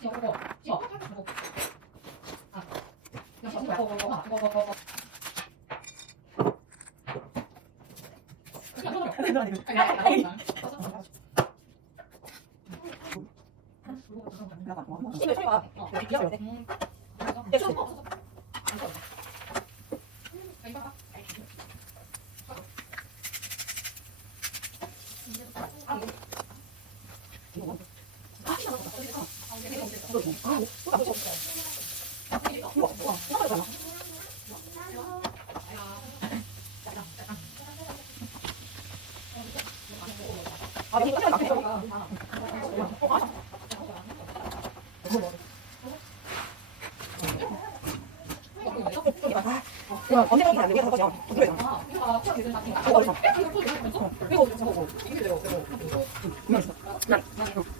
비야 돼. 아. 이거 언제 까지 안 돼? 위에서 거죠. 그래요. 어디서 저거. 돼요. 이거. 이